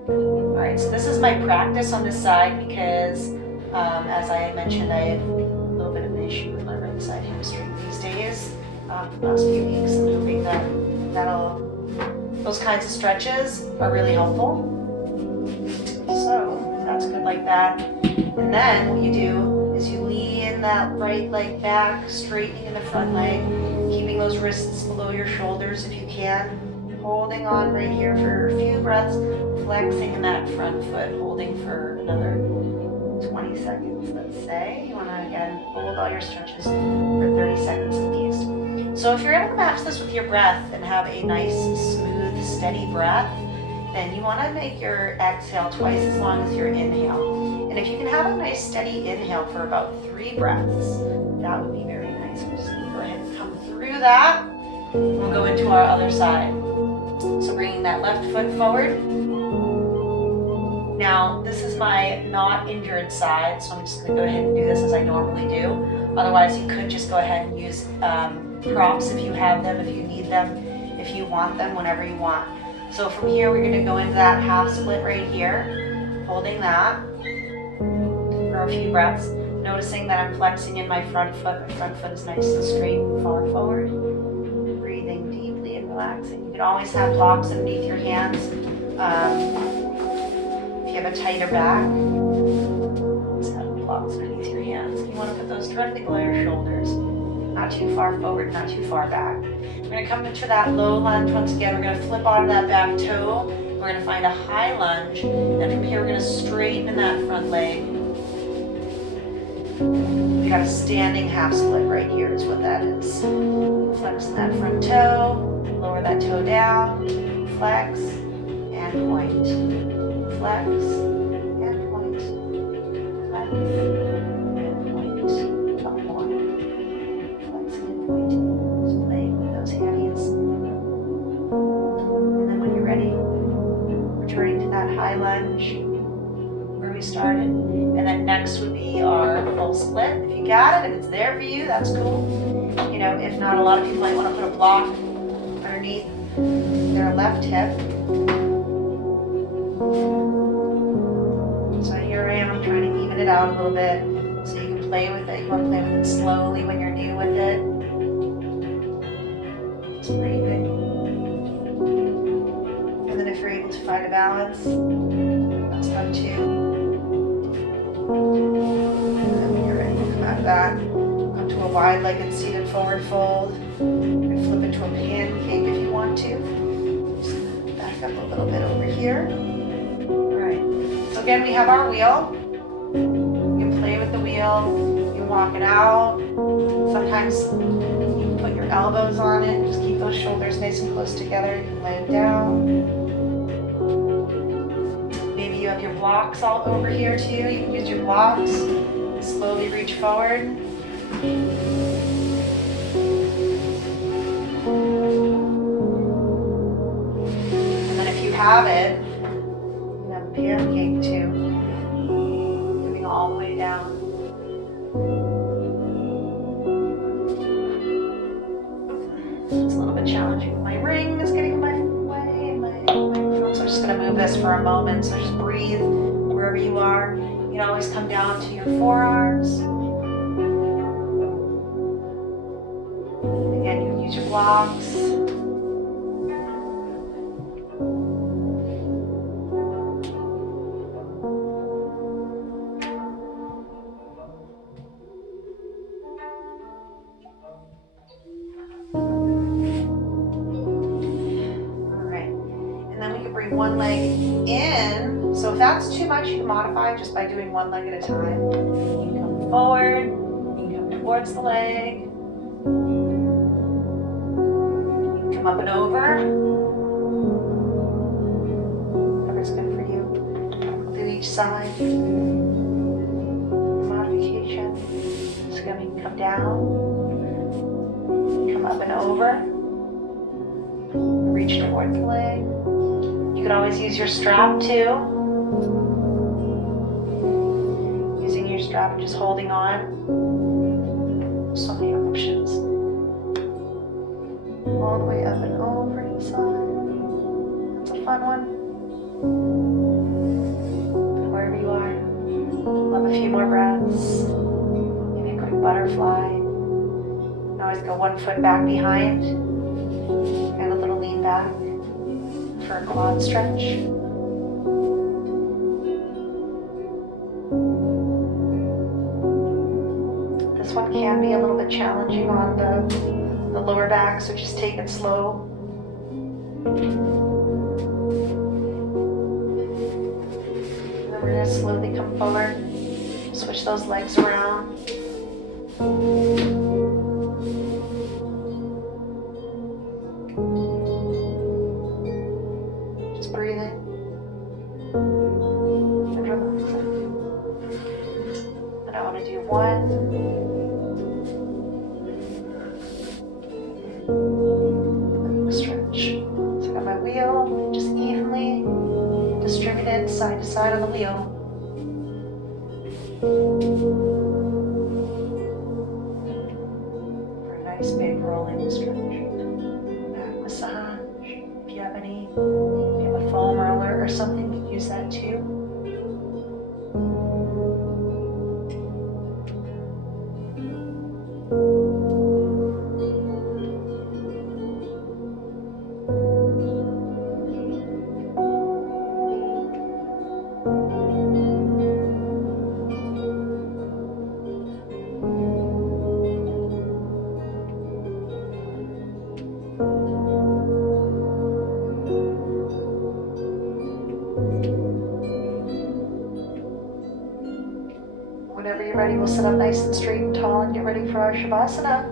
Alright, so this is my practice on this side because, as I had mentioned, I had a little bit of an issue with my right side hamstring these days, the last few weeks. I'm hoping that those kinds of stretches are really helpful. So that's good like that. And then what you do is you lean that right leg back, straightening the front leg, keeping those wrists below your shoulders if you can, holding on right here for a few breaths, flexing in that front foot, holding for another 20 seconds, let's say. You want to, again, hold all your stretches for 30 seconds at least. So if you're able to match this with your breath and have a nice, smooth, steady breath, then you want to make your exhale twice as long as your inhale. And if you can have a nice, steady inhale for about 3 breaths, that would be very nice. We're just going to go ahead and come through that. We'll go into our other side. So bringing that left foot forward. Now, this is my not injured side, so I'm just going to go ahead and do this as I normally do. Otherwise, you could just go ahead and use props if you have them, if you need them, if you want them, whenever you want. So from here, we're going to go into that half split right here, holding that for a few breaths, noticing that I'm flexing in my front foot. My front foot is nice and straight and far forward. Breathing deeply and relaxing. You can always have blocks underneath your hands. If you have a tighter back, just have blocks underneath your hands. You want to put those directly below your shoulders. Not too far forward, not too far back. We're going to come into that low lunge once again. We're going to flip onto that back toe. We're going to find a high lunge. And from here, we're going to straighten that front leg. We got a standing half split right here is what that is. Flexing that front toe, lower that toe down, flex, and point. Flex, and point. Flex, and point. Couple more. Flexing and pointing. Just playing with those hammies. And then when you're ready, returning to that high lunge where we started. And then next would be our full split. If you got it, if it's there for you, that's cool. You know, if not, a lot of people might want to put a block underneath their left hip. So here I am trying to even it out a little bit so you can play with it. You want to play with it slowly when you're new with it. Just breathing. And then if you're able to find a balance, that's fun too. And then when you're ready to come out of that, come to a wide-legged seated forward fold. You can flip into a pancake if you want to. Just back up a little bit over here. So again, we have our wheel. You can play with the wheel. You can walk it out. Sometimes you can put your elbows on it. Just keep those shoulders nice and close together. You can lay it down. Maybe you have your blocks all over here too. You can use your blocks. Slowly reach forward. And then if you have it, pancake too, moving all the way down. It's a little bit challenging. My ring is getting in my way, so I'm just going for a moment. So just breathe wherever you are. You can always come down to your forearms. Again, you can use your blocks. One leg in. So if that's too much, you can modify just by doing one leg at a time. You can come forward, you can come towards the leg. You can come up and over. Whatever's good for you. We'll do each side. Modification. So again, you can come down, come up and over. Reach towards the leg. You can always use your strap too. Using your strap and just holding on. So many options. All the way up and over inside. That's a fun one. Wherever you are. Love a few more breaths. Maybe a quick butterfly. You can always go 1 foot back behind. And a little lean back. For a quad stretch. This one can be a little bit challenging on the lower back, so just take it slow. And then we're going to slowly come forward, switch those legs around. Side to side on the wheel. For a nice big rolling stretch. Back massage. If you have a foam roller or something, you can use that too. Whenever you're ready, we'll sit up nice and straight and tall and get ready for our Shavasana.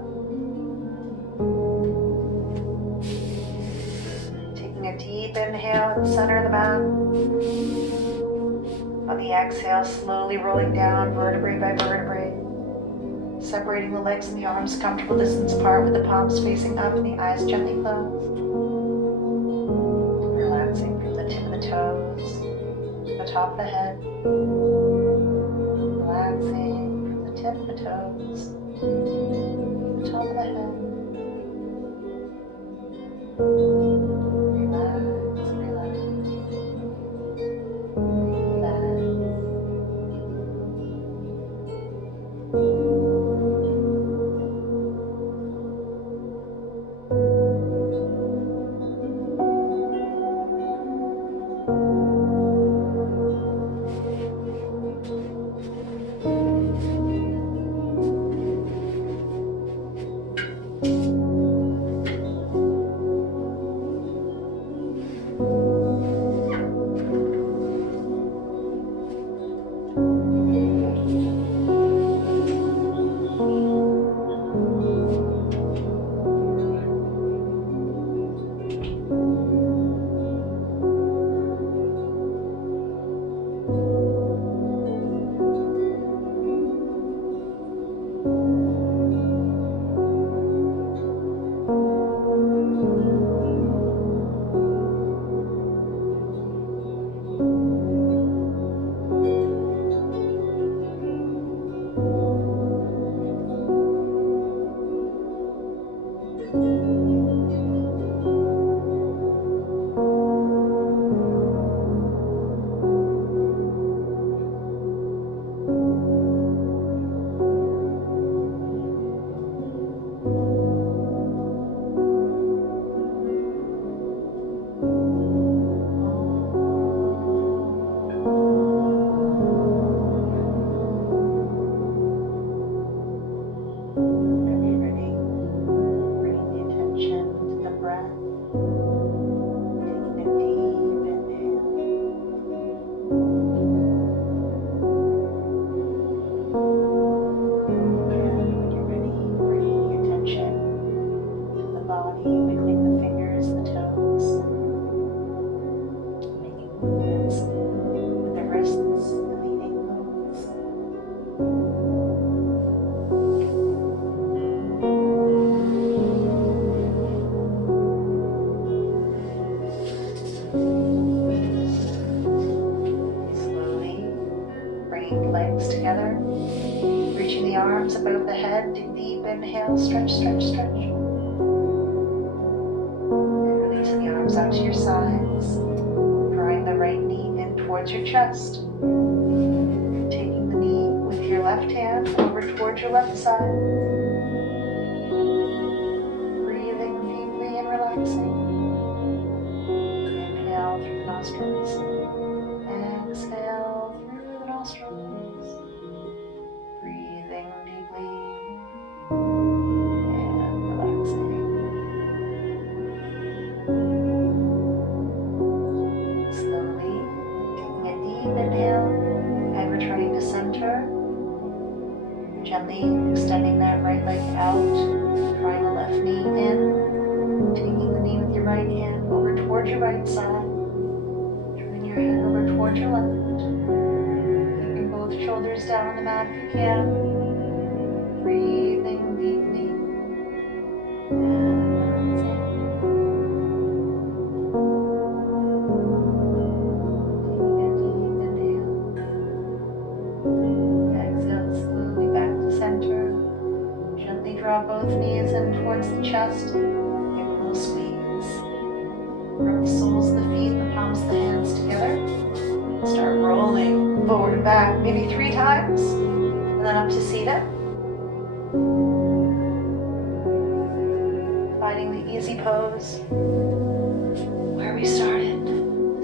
Taking a deep inhale in the center of the mat. On the exhale, slowly rolling down vertebrae by vertebrae. Separating the legs and the arms a comfortable distance apart with the palms facing up and the eyes gently closed. Relaxing from the tip of the toes to the top of the head. Relaxing from the tip of the toes to the top of the head. Relax, relax. Relax. hands together, reaching the arms above the head. Deep inhale, stretch, stretch, stretch. And releasing the arms out to your sides, drawing the right knee in towards your chest. Taking the knee with your left hand over towards your left side. Breathing deeply and relaxing. Inhale through the nostrils. Exhale through the nostrils. Breathing deeply and relaxing. Slowly taking a deep inhale and returning to center. Gently extending that right leg out, drawing the left knee in, taking the knee with your right hand over towards your right side, turning your head over towards your left, keeping both shoulders down on the mat if you can, breathing deeply, and relaxing. Draw both knees in towards the chest. Give a little squeeze. Bring the soles of the feet and the palms of the hands together. Start rolling forward and back, maybe 3 times. And then up to seated. Finding the easy pose where we started.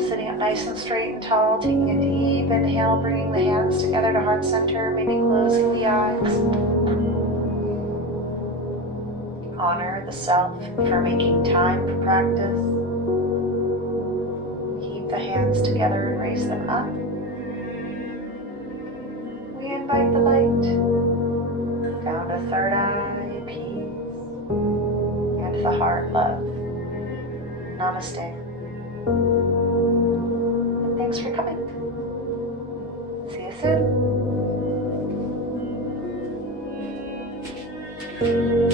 Sitting up nice and straight and tall, taking a deep inhale, bringing the hands together to heart center, maybe closing the eyes. Honor the self for making time for practice. Keep the hands together and raise them up. We invite the light down to third eye, peace, and the heart, love. Namaste. And thanks for coming. See you soon.